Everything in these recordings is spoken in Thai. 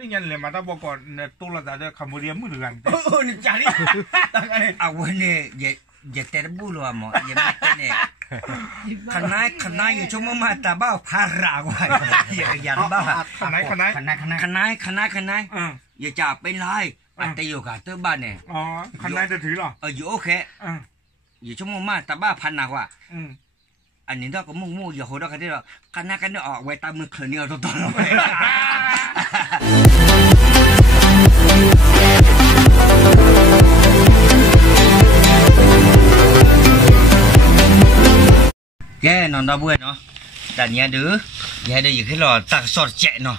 เรื่องเลยมาตั้งบอกก่อนตัวเราจะคัมพูเรียมือเดือนนี่จ่าดิเอาวันนี้อย่าเตะบุหรี่หมออย่าไม่เตะเนี่ยขณะอยู่ช่วงมาตาบ้าพารากว่าอย่าบ้าขณะอย่าจับไปไล่อันเตอยู่กับตัวบ้านเนี่ยอ๋อขณะจะถือหรออยู่โอเคอยู่ช่วงมาตาบ้าพันนักว่าอันนี้เราก็มุ่งอย่าโหดกันได้หรอกกันออกไว้ตามมือเคลื่อนเดียวตัวเราไปแกนอนดาวบัวเนาะแต่เนี้ยดื้ออยู่ที่หล่อตักสอดเจ๊เนาะ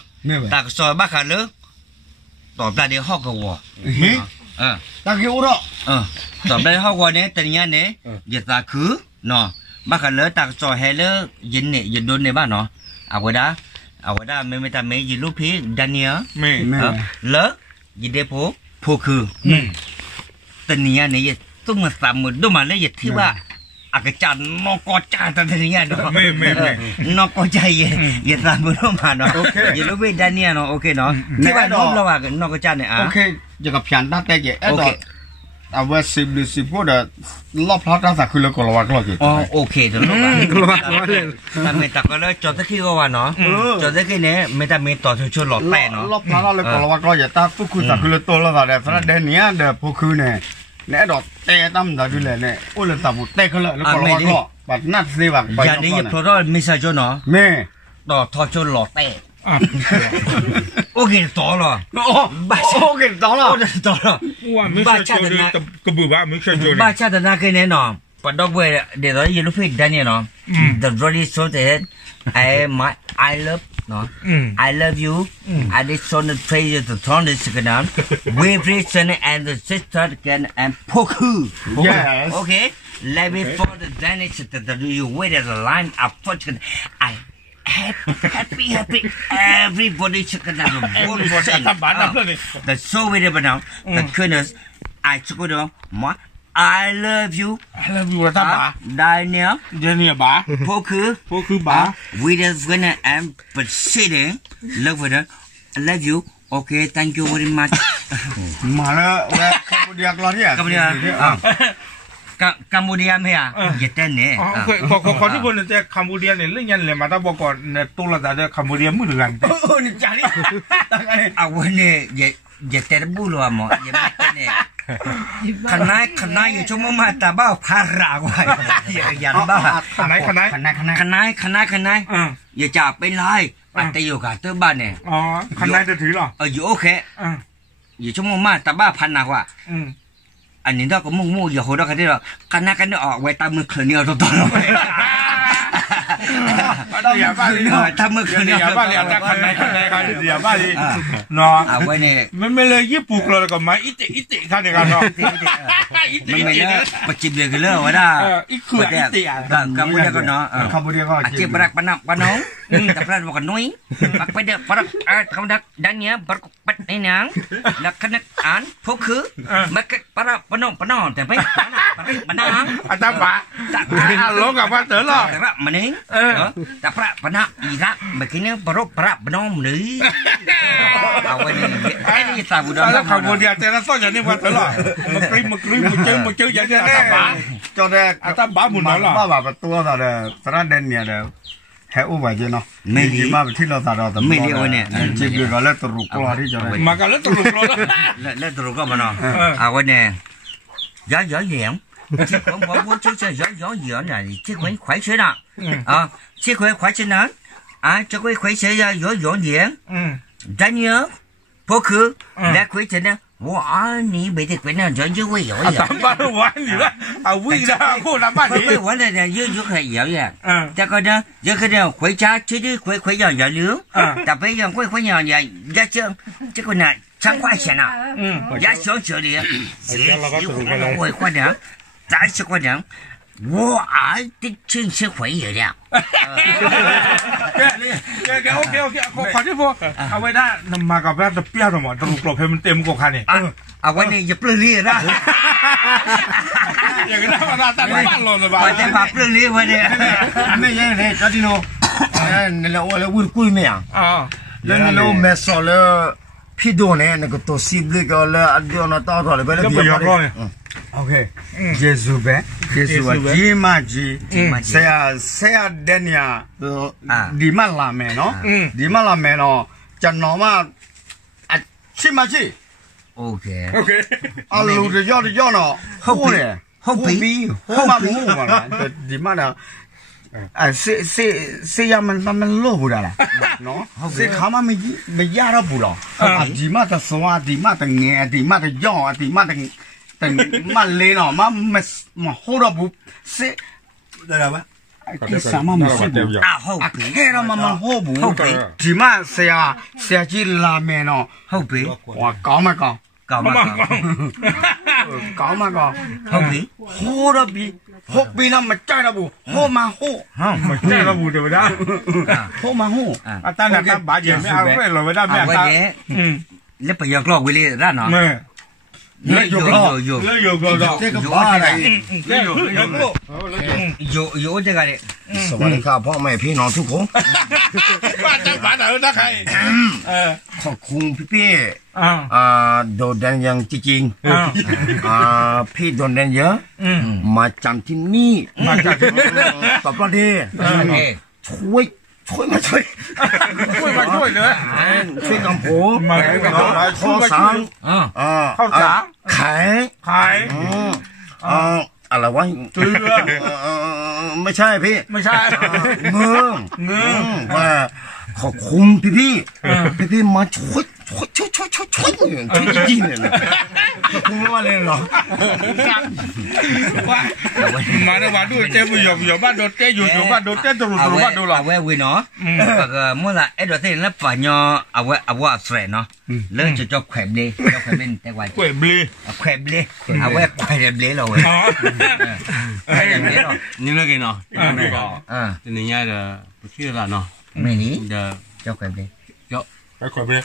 ตักสอดบ้าขาเลยตอบได้เดี๋ยวห้องกัวตักเกี่ยวหรอตอบได้ห้องกัวเนี่ยแต่เนี้ยเนี่ยอย่าตาคือเนาะบ้าขาเลยตักสอดให้เลยยินเนี่ยยินโดนในบ้านเนาะเอาไว้ได้ไม่ทำไม่ยินลูกพี่ดันเนี้ยเลยยินเดโพคือแต่เนี้ยเนี่ยต้องมาสามมือดูมาเลยอย่าที่ว่าอากาศจันนกอจ่าตอนนี้เนาะไม่นกอใจอย่าตามมือเข้ามาเนาะอย่ารู้ว่าด้านนี้เนาะโอเคเนาะที่ว่าน้องเราว่ากันนกอจ่าเนี่ยโอเคจะกับฉันตั้งแต่เด็กโอเคเอาไว้สิบพวกเดรอบพลอตตั้งแต่คือเราก็ระวังเราเกี่ยวโอเคเดี๋ยวระวังเลยแต่ไม่ตักก็เลยจอดตะกี้ก็ว่าเนาะจอดตะกี้เนี่ยไม่แต่ไม่ต่อชนหลอดแปะเนาะรอบพลอตเราเลยก็ระวังเราอย่าตั้งพวกคือแต่คือเราตัวเราแต่เพราะเดี๋ยวนี้เดี๋ยวพวกคือเนี่ยเนี่ยดอกเตะตั้มดอกดูเลยเนี่ยโอ้เลยตับเตะเขาเลยแล้วก็ร้อนก็ปัดนัดสิแบบอย่างนี้เพราะเราไม่ใช่จนเนาะไม่ต่อทอจนหลอดเตะโอเคต่อหรอโอเคต่อหรอว่าไม่ใช่จนกระบือบ้าไม่ใช่จนบ้าชาตินาคือแน่นอนปัดดอกเวเดี๋ยวเราอยู่ลูกพี่ด้านนี้เนาะ the really so that I love no I love you I did so the praise to turn this down we listen and the sister can and poku yes okay let me for the Danish that you wait as a line of fortune I happy everybody check it out the so with it now the goodness I took it on I love you ละท่านบ้าได้เนี่ยบ้าพวกคือบ้า we just gonna am proceeding love with her I love you okay thank you very much มาแล้วกัมพูชาเราเนี่ยกัมพูชาไม่อย่าเต้นเนี่ยขอที่คนจะกัมพูชาเนี่ยเรื่องยันเลยมาตั้งบอกก่อนตัวเราจะกัมพูชามือเดือนนี่จ่าดิเอาวันนี้อย่าเตะบุหรี่หมออย่าไม่เตะเนี่ยขณะอยู่ช่วงมาตาบ้าพารากว่าอย่าบ้าขณะอย่าจับไปไล่อันเตอยู่กับตัวบ้านเนี่ยอ๋อขณะจะถือหรออยู่โอเคอยู่ช่วงมาตาบ้าพันนักว่าอันนี้เราก็มุ่งอย่าโหดกันได้หรอกกันออกไว้ตามมือเคลื่อนเดียวตัวเราไปทำมือคืนเนี่ยบ้านเนี่ยแต่คันไหนเดี๋ยวบ้านนี่เนาะเอาไว้เนี่ยไม่เลยญี่ปุ่นเลยก็มาอิติคันเนี่ยกันเนาะไม่เลยปัจจิบเลยก็เลิกว่าได้อีกคืออิติกัมพูชาก็เนาะกัมพูชาก็อาชีพรักปนน้องแต่พระบอกกันน้อยปักไปเด้อพระเขาดันเนี่ยปักปัดในหนังแล้วขณะอ่านพวกคือมันก็พระปนองแต่ไม่ปนองอาจารย์บ้าลงกับว่าเต๋อหรอแต่ว่ามันเองแต่พระปนอีกละเมื่อกี้เนี่ยพระปนองหรือเอาไว้เนี่ยไอ้นี่สาวบุญแล้วกัมพูชาแต่ละส่วนอย่างนี้ว่าเต๋อหรอมันกลิ้งมันเจออย่างนี้อาจารย์บ้าจอดเลยอาจารย์บ้าหมุนหรอบ้าประตูเราเลยสระเด่นเนี่ยเลยแค่อุบายเจนาะไม่ดีมาที่เราตัดเราแต่ไม่ดีโอ้เนี่ยจีบก็เล่นตรุกก็ที่จะมาก็เล่นตรุกเล่นตรุกก็มาเนาะเอาไว้เนี่ยย้อยเหยียงที่ผมจะย้อยเหยียงเนี่ยที่คนขวายเฉยนะที่คนขวายเฉยนั้นจะคนขวายเฉยย้อยเหยียงได้เนี่ยพวกคือและขวายเฉยนะ哇，你没得管那人就会有呀。咱爸都玩你了，为啥我咱爸你？玩的呢，有可以有呀。这个呢，有可能回家回家要留，但不要回家要这个呢，3块钱了，也小小的，我块钱，30块钱。我的亲戚会有的。OK，ขอที่พอเอาไว้ได้นำมากับแบบจะเปรี้ยวหมดตรุกรบให้มันเต็มกว่าคันนี่เอาไว้นี่อย่าเปลือยเลยนะอย่างนั้นมาตัดบ้านเราเลยบ้านจะมาเปลือยเลยวันนี้ไม่ใช่เลยจ้าดิโน่นี่เราวุ้นกุ้ยไม่อ่ะแล้วนี่เราเมสโซเลย พี่ดูเนี่ย那个ตัวซีบเลยก็เลยอันเดียวน่ะต่อต่อเลยไปเลยเดี๋ยว OK เยซูเบเยซูจีมาจีเสียเดนเนี่ยดีมาลาเมเนาะดีมาลาเมเนาะจะนอมาชิมาจี โอเค อาลูเดียวเนาะဟုတ်ပြီဟုတ်မှာမဟုတ်ပါလားဒီမှာတော့စေရမလို့ဘူးလားနော်စေခါမမရတော့ဘူးလားဒီမှာတော့စွာဒီမှာတော့ငယ်ဒီမှာတော့ကြောင်းဒီမှာတော့မလေးနော်မဟုတ်တော့ဘူးစေဒါပါဒီစမ်းမမရှိဘူးဟုတ်ပြီ ခဲတော့မဟုတ်ဘူးဒီမှာဆရာကြီးလာမယ်နော် ဟုတ်ပြီ ဟောကောင်းမကောင်း ကောင်းပါ ကောင်းမကောင်း ဟုတ်ပြီ ဟိုတော့ပြီဟုတ်ပြီနော်မကြိုက်တော့ဘူးဟိုမှာဟို မကျဲတော့ဘူးတဲ့ဗျာ ဟိုမှာဟို အတန်းကဘာကျဲမအောင်ပဲလောဗျာမြတ် ဝဲရဲ့လက်ပယောက်ကလောဝေးလေးရနော် မဲ လက်ယို လေယောကတော့ 这个巴来， လေယောယိုတဲ့ကလေ สวัสดีครับพ่อแม่พี่น้องทุกคน ဘာတဘာတာတော့ခိုင်ขอบคุณพี่โดดเด่นยังจริงพี่โดดเด่นเยอะมาจำที่นี่มาจากตอบรับดีช่วยมาช่วยเลยช่วยกับผมมาข้อสามข้าวสาร ขาย อะไรวะเกลือไม่ใช่พี่ ไม่ใช่ เงินว่าขอบคุณพี่มาช่วยจริงๆเนี่ยขอบคุณมากเลยเนาะ มาได้ว่าด้วยเจ้าอยู่บ้านโดดเจ้าอยู่บ้านโดดเจ้าตัวบ้านโดดหรอ เอาไว้เนาะก็เมื่อละไอ้ดอกเต้นแล้วป่ะเนาะเอาไว้สวยเนาะเรื่องจะแขวบเลยแขวบเป็นแต่ว่า กล้วยบลี แขวบเลยเอาไว้แขวบเลยเราเว้ยแขวบเลยเนาะ 你那个呢？那个，人家的不去了呢。ไม่นี่ 的 เจ้าแขวบเลย ไปกล้วยบลี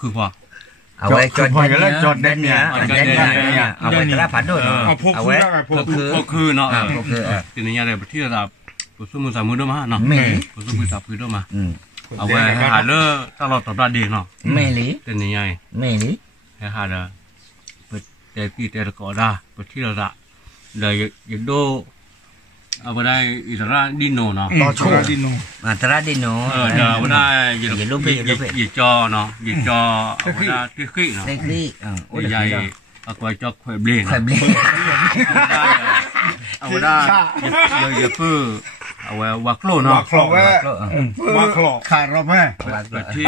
คือพอ เอาไว้จอดเด่นเนี่ยเอาไว้ตระผัดด้วยเนาะเอาไว้พวกคือ เนาะ พวกคือ 人家的不去了，不是木啥木的嘛เนาะ不是木啥木的嘛เอาไว้หาเรื่องตลอดต่อได้เนาะ ไม่ลี เป็นยังไง ไม่ลี ให้หาเรื่องแต่พี่แต่ก็ได้ไปที่เราละเดี๋ยวอย่าดูเอาไปได้อิสระดิโนเนาะ ต่อโชว์ดิโน มาตระดิโน เดี๋ยวไปได้อย่าจอเนาะอย่าจอเอาไปได้ที่ขี้เนาะ ได้ขี้โอ้ย ใหญ่เอาไปจอแขวบเล่น แขวบเลย เอาไปได้อย่าเพื่อเอาไว้วักโลเนาะ ว่าคลอขาดเราแม่ ที่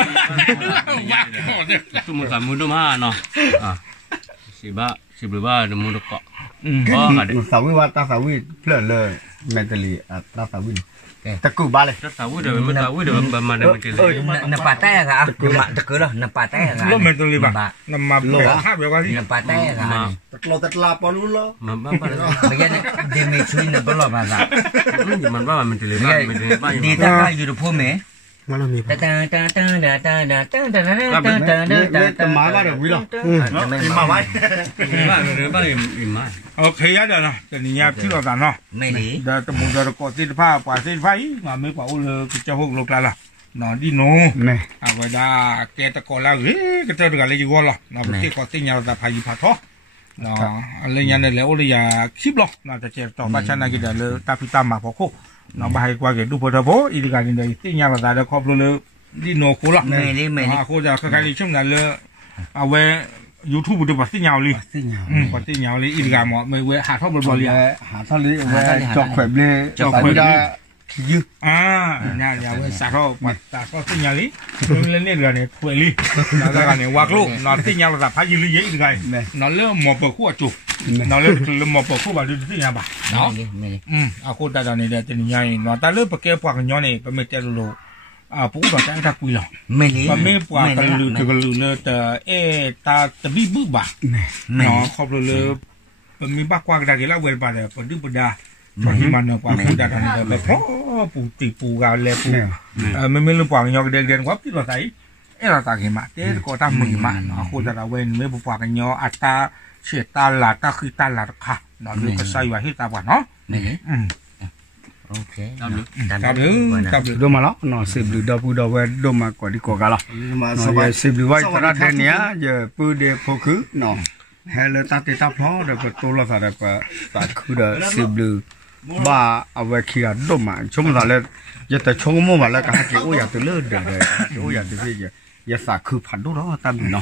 สมุทรสามุทรมาเนาะสิบบ้าเดมุตเกาะอ๋อกัน สาวิว่าตาสาวิเพลินเลยเมนเทลีตาสาวิตะกูบ้าเลย ถ้าสาวเดี๋ยวมันสาวเดี๋ยวมันเกิด น้ำปลาแต้ค่ะตะเกียบน้ำปลาแต้ค่ะ แล้วมันตัวรีบะน้ำมาโลห้าเบียกัน น้ำปลาแต้ค่ะ ตะลาปอรู้แล้ว มันบ้า ไม่ใช่เดมิชุยน้ำปลาบ้าจ้ะ มันบ้ามันจะเลยบ้ามันจะเลยบ้า ดีแต่ก็อยู่ในพ่อแม่ มันมี แต่มาบ้าเดี๋ยววิลล์ มาไว้ บ้าเลยบ้าอิ่มมาก โอเคแล้วเนาะแต่นี่ที่เราสั่งเนาะ ไม่ดี เดี๋ยวตะมุงจะกดติดผ้ากว่าเส้นไฟมาไม่กว่าอุ้งเลยจะพวกลูกละนอนดิโนเอาไว้ได้แกตะกอแล้วก็จะดูกันเลยจีวอลเนาะที่กดติดยาวแต่พายุพัดท้อเนาะอะไรอย่างนั้นแล้วเลยอย่าคลิปหรอกเนาะจะเจอต่อมาชั้นนั้นก็จะเลยตาพิตามาพอโคเนาะไปกว่าเกิดดูพอทบอีกการนึงเลยติดยาวแต่ครอบเลยดิโนโคละโคจะการนี้ช่วงนั้นเลยเอาไว้YouTube ดูปัสติญาวเลยปัสติญาวเลยอีกการหมอไม่เว้หาท่อบอลเลยหาท่อเลยเว้จอกแขวบเลยจอกแขวบได้ยืดเนี่ยเว้สาท่อปัสท่อติญาวเลยเล่นๆกันเนี่ยคุยเลยแล้วกันเนี่ยวักลูกนอนติญาวแต่พายุเลยเยอะอีกการนอนเริ่มหมอเปิดขั้วจุนอนเริ่มหมอเปิดขั้วแบบดูติญาวบ่เนาะเอาโคตรตาเนี่ยเดี๋ยวติญาวนอนตาเริ่มเปิดแก้ปวดกันย้อนเนี่ยเป็นเมตเตอร์โลปุ๊บตอนนั้นถ้าคุยหรอไม่ลี ไม่ปวดกันลืมจะกันลืมเลยแต่ตาตะบี้บึ้บ่ะเนาะครอบเลยมีบ้ากว่ากันกี่ละเวลาเนี่ยปดื้อปดาตอนที่มันเนี่ยกว่าพูดกันเนี่ยแบบปูตีปูกันเลยปูไม่ลืมปวดกันย้อนเดือนว่าพี่เราใส่เราตาเห็นมาเต้ก็ตามือมาเนาะคุณจะเราเว้นไม่ปวดกันย้อนอัตราเฉียดตาหลาดตาคือตาหลาดค่ะเนาะลืมก็ใส่ไว้ที่ตาบ่เนาะไม่ลี โอเค ตามนี้ ตามเด้อตามเด้อ do ma lo no se blu do pu do we do ma ko di ko ga lo mà no sao ye vậy se blu wa ta de nia ye pu de pho khu no he le ta te ta phlo de ko to lo sa de ko ta khu de se blu ba a we khi ga do ma chom la le ye ta chong mo ma le ka ha ki o ya te le de o ya te ye sa khu phan do lo ta mi no